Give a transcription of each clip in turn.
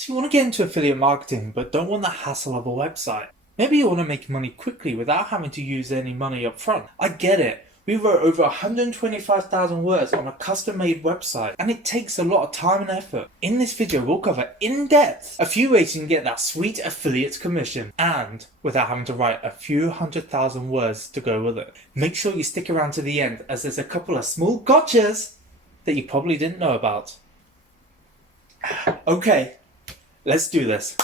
So you want to get into affiliate marketing but don't want the hassle of a website. Maybe you want to make money quickly without having to use any money up front. I get it. We wrote over 125,000 words on a custom-made website and it takes a lot of time and effort. In this video we'll cover in depth a few ways you can get that sweet affiliate commission and without having to write a few 100,000 words to go with it. Make sure you stick around to the end as there's a couple of small gotchas that you probably didn't know about. Okay, let's do this.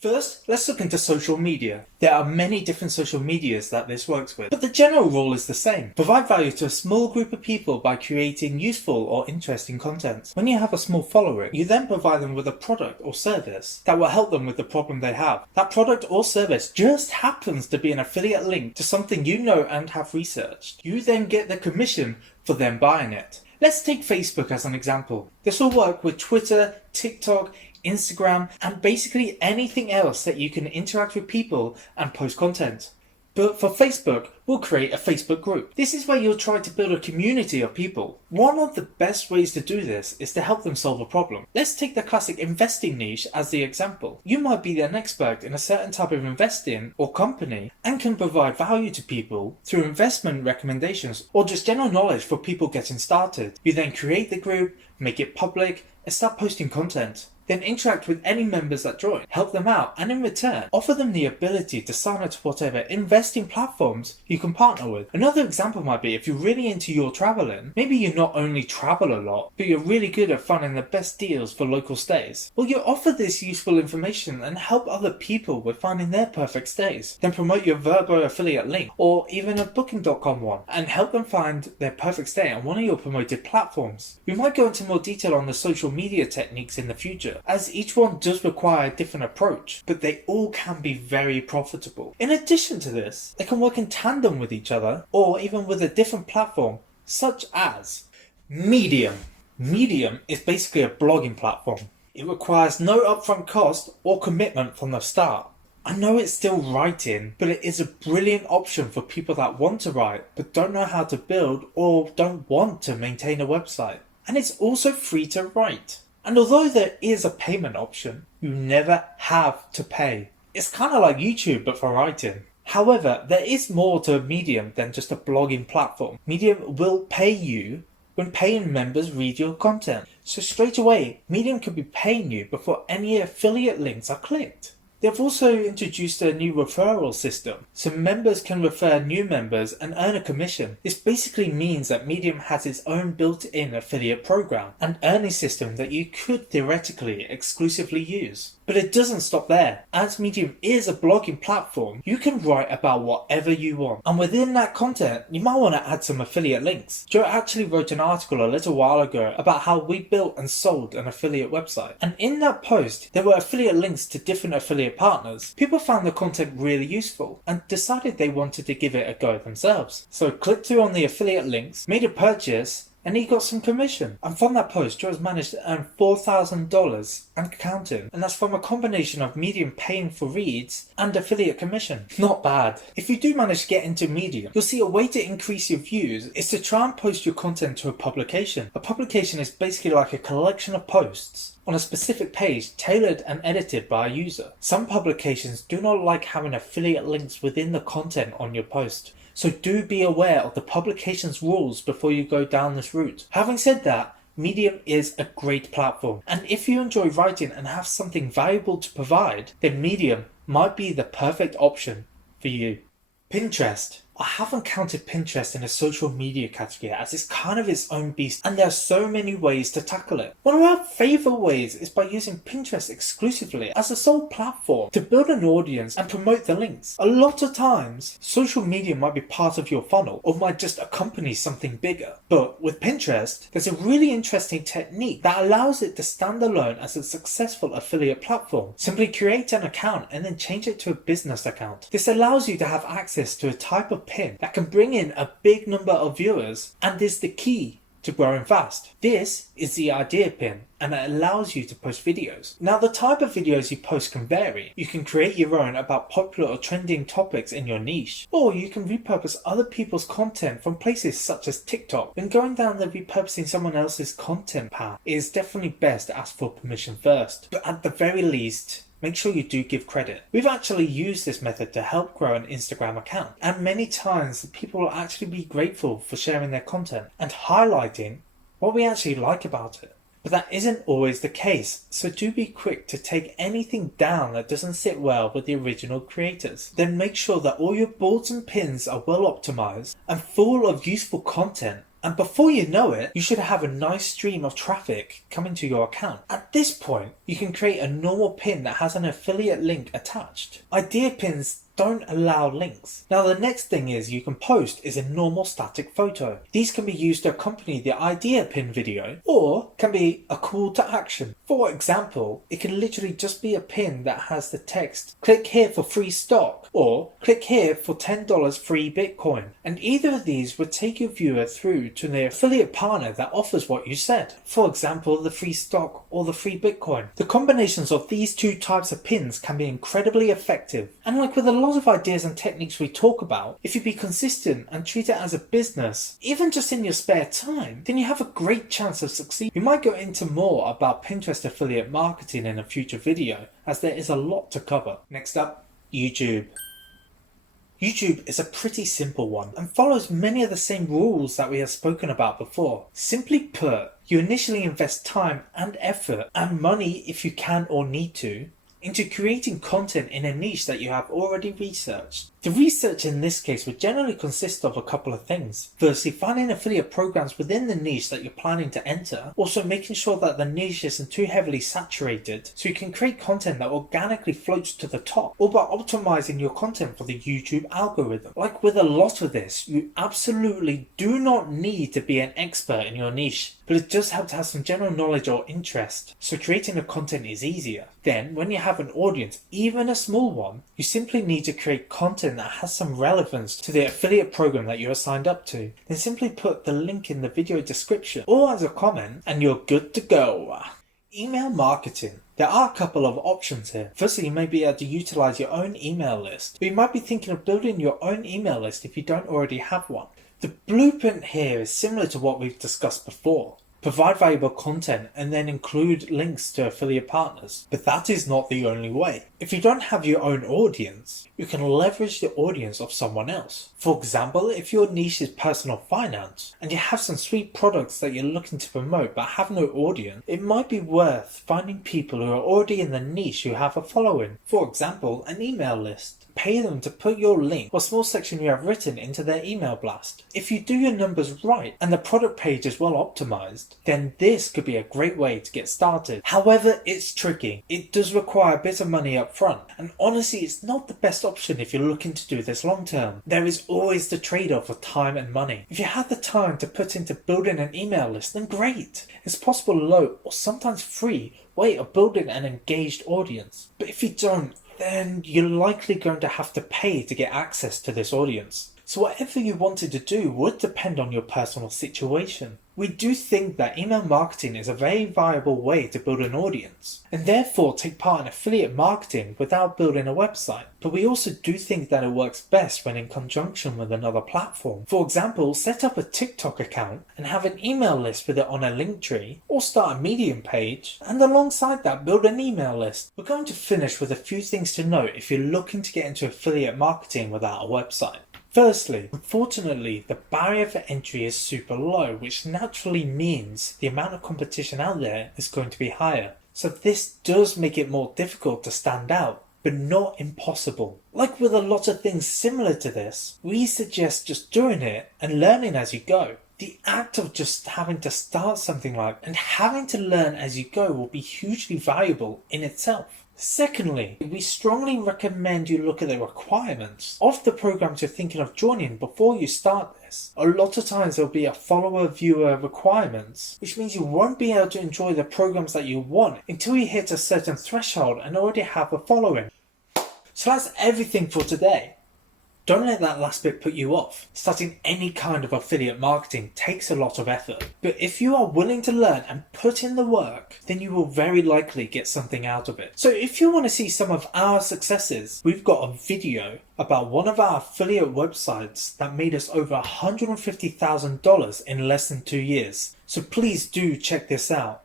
First, let's look into social media. There are many different social medias that this works with, but the general rule is the same. Provide value to a small group of people by creating useful or interesting content. When you have a small following, you then provide them with a product or service that will help them with the problem they have. That product or service just happens to be an affiliate link to something you know and have researched. You then get the commission for them buying it. Let's take Facebook as an example. This will work with Twitter, TikTok, Instagram, and basically anything else that you can interact with people and post content. But for Facebook, we'll create a Facebook group. This is where you'll try to build a community of people. One of the best ways to do this is to help them solve a problem. Let's take the classic investing niche as the example. You might be an expert in a certain type of investing or company and can provide value to people through investment recommendations or just general knowledge for people getting started. You then create the group, make it public, and start posting content. Then interact with any members that join, help them out, and in return, offer them the ability to sign up to whatever investing platforms you can partner with. Another example might be if you're really into your traveling, maybe you not only travel a lot, but you're really good at finding the best deals for local stays. Well, you offer this useful information and help other people with finding their perfect stays. Then promote your Vrbo affiliate link, or even a Booking.com one, and help them find their perfect stay on one of your promoted platforms. We might go into more detail on the social media techniques in the future, as each one does require a different approach, but they all can be very profitable. In addition to this, they can work in tandem with each other, or even with a different platform, such as Medium. Medium is basically a blogging platform. It requires no upfront cost or commitment from the start. I know it's still writing, but it is a brilliant option for people that want to write, but don't know how to build or don't want to maintain a website. And it's also free to write. And although there is a payment option, you never have to pay. It's kind of like YouTube but for writing. However, there is more to Medium than just a blogging platform. Medium will pay you when paying members read your content. So straight away, Medium could be paying you before any affiliate links are clicked. They've also introduced a new referral system, so members can refer new members and earn a commission. This basically means that Medium has its own built-in affiliate program and earning system that you could theoretically exclusively use. But it doesn't stop there. As Medium is a blogging platform, you can write about whatever you want. And within that content, you might want to add some affiliate links. Joe actually wrote an article a little while ago about how we built and sold an affiliate website. And in that post, there were affiliate links to different affiliate partners. People found the content really useful and decided they wanted to give it a go themselves. So clicked through on the affiliate links, made a purchase, and he got some commission. And from that post, Joe's managed to earn $4,000 and counting. And that's from a combination of Medium paying for reads and affiliate commission. Not bad. If you do manage to get into Medium, you'll see a way to increase your views is to try and post your content to a publication. A publication is basically like a collection of posts on a specific page tailored and edited by a user. Some publications do not like having affiliate links within the content on your post. So do be aware of the publication's rules before you go down this route. Having said that, Medium is a great platform, and if you enjoy writing and have something valuable to provide, then Medium might be the perfect option for you. Pinterest. I haven't counted Pinterest in a social media category as it's kind of its own beast and there are so many ways to tackle it. One of our favourite ways is by using Pinterest exclusively as a sole platform to build an audience and promote the links. A lot of times, social media might be part of your funnel or might just accompany something bigger. But with Pinterest, there's a really interesting technique that allows it to stand alone as a successful affiliate platform. Simply create an account and then change it to a business account. This allows you to have access to a type of pin that can bring in a big number of viewers and is the key to growing fast. This is the idea pin, and it allows you to post videos. Now, the type of videos you post can vary. You can create your own about popular or trending topics in your niche, or you can repurpose other people's content from places such as TikTok. When going down the repurposing someone else's content path, it is definitely best to ask for permission first, but at the very least, make sure you do give credit. We've actually used this method to help grow an Instagram account, and many times people will actually be grateful for sharing their content and highlighting what we actually like about it. But that isn't always the case, so do be quick to take anything down that doesn't sit well with the original creators. Then make sure that all your boards and pins are well optimized and full of useful content. And before you know it, you should have a nice stream of traffic coming to your account. At this point, you can create a normal pin that has an affiliate link attached. Idea pins don't allow links. Now, the next thing you can post is a normal static photo. These can be used to accompany the idea pin video, or can be a call to action. For example, it can literally just be a pin that has the text, click here for free stock, or click here for $10 free Bitcoin. And either of these would take your viewer through to the affiliate partner that offers what you said. For example, the free stock or the free Bitcoin. The combinations of these two types of pins can be incredibly effective. And like with a lot of ideas and techniques we talk about, if you be consistent and treat it as a business, even just in your spare time, then you have a great chance of succeeding. We might go into more about Pinterest affiliate marketing in a future video, as there is a lot to cover. Next up, YouTube. YouTube is a pretty simple one and follows many of the same rules that we have spoken about before. Simply put, you initially invest time and effort and money if you can or need to into creating content in a niche that you have already researched. The research in this case would generally consist of a couple of things. Firstly, finding affiliate programs within the niche that you're planning to enter. Also, making sure that the niche isn't too heavily saturated so you can create content that organically floats to the top. Or by optimizing your content for the YouTube algorithm. Like with a lot of this, you absolutely do not need to be an expert in your niche, but it does help to have some general knowledge or interest, so creating the content is easier. Then, when you have an audience, even a small one, you simply need to create content that has some relevance to the affiliate program that you are signed up to. Then simply put the link in the video description or as a comment and you're good to go. Email marketing. There are a couple of options here. Firstly, you may be able to utilize your own email list, but you might be thinking of building your own email list if you don't already have one. The blueprint here is similar to what we've discussed before. Provide valuable content and then include links to affiliate partners. But that is not the only way. If you don't have your own audience, you can leverage the audience of someone else. For example, if your niche is personal finance and you have some sweet products that you're looking to promote but have no audience, it might be worth finding people who are already in the niche who have a following. For example, an email list. Pay them to put your link or small section you have written into their email blast. If you do your numbers right and the product page is well optimized, then this could be a great way to get started. However, it's tricky. It does require a bit of money up front, and honestly, it's not the best option if you're looking to do this long term. There is always the trade-off of time and money. If you have the time to put into building an email list, then great. It's possible low or sometimes free way of building an engaged audience. But if you don't, then you're likely going to have to pay to get access to this audience. So whatever you wanted to do would depend on your personal situation. We do think that email marketing is a very viable way to build an audience, and therefore take part in affiliate marketing without building a website. But we also do think that it works best when in conjunction with another platform. For example, set up a TikTok account and have an email list with it on a link tree, or start a Medium page, and alongside that build an email list. We're going to finish with a few things to note if you're looking to get into affiliate marketing without a website. Firstly, unfortunately, the barrier for entry is super low, which naturally means the amount of competition out there is going to be higher. So this does make it more difficult to stand out, but not impossible. Like with a lot of things similar to this, we suggest just doing it and learning as you go. The act of just having to start something like and having to learn as you go will be hugely valuable in itself. Secondly, we strongly recommend you look at the requirements of the programs you're thinking of joining before you start this. A lot of times there'll be a follower-viewer requirements, which means you won't be able to enjoy the programs that you want until you hit a certain threshold and already have a following. So that's everything for today. Don't let that last bit put you off. Starting any kind of affiliate marketing takes a lot of effort, but if you are willing to learn and put in the work, then you will very likely get something out of it. So if you want to see some of our successes, we've got a video about one of our affiliate websites that made us over $150,000 in less than 2 years. So please do check this out.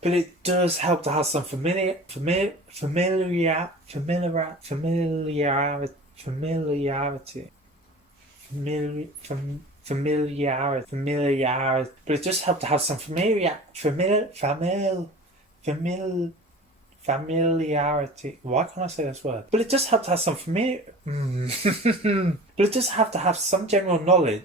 But it does help to have some familiarity. But it does help to have some familiarity. Why can't I say this word? But it does help to have some but it does have to have some general knowledge